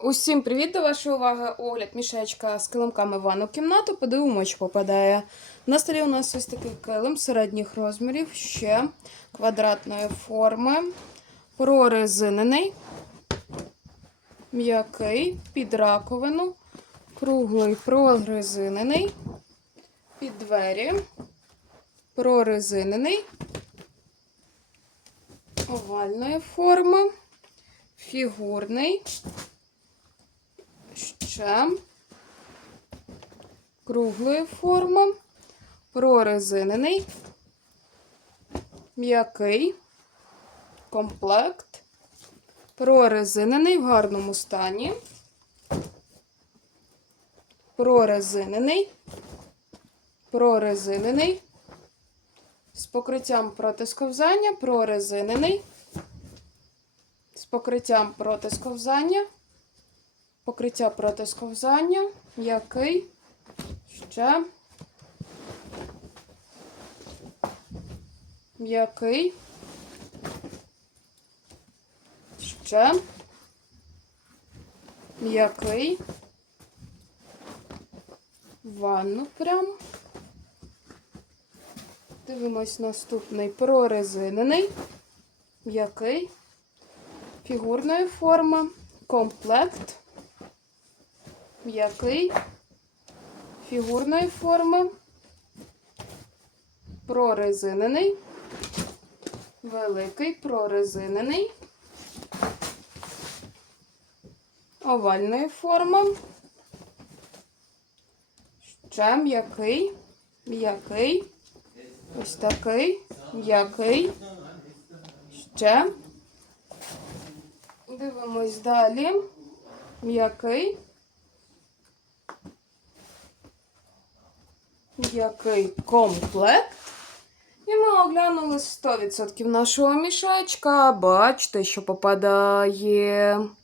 Усім привіт до вашої уваги. Огляд мішечка з килимками в ванну кімнату. Подивимо, що попадає. На столі у нас ось такий килим середніх розмірів, ще квадратної форми, прорезинений, м'який, під раковину, круглий прорезинений, під двері, прорезинений, овальної форми, фігурний ще круглої форми, прорезинений, м'який. Комплект, прорезинений в гарному стані, прорезинений, прорезинений, з покриттям проти сковзання, прорезинений, з покриттям проти сковзання покриття проти сковзання, м'який, ще, м'який, ще, м'який, ванну прям. Дивимось наступний прорезинений, м'який, фігурної форми, комплект м'який, фігурної форми, прорезинений, великий прорезинений, овальної форми, ще м'який, м'який, ось такий, м'який, ще. Дивимось далі. М'який. Який комплект. І ми оглянули 100% нашого мішечка. Бачите, що попадає.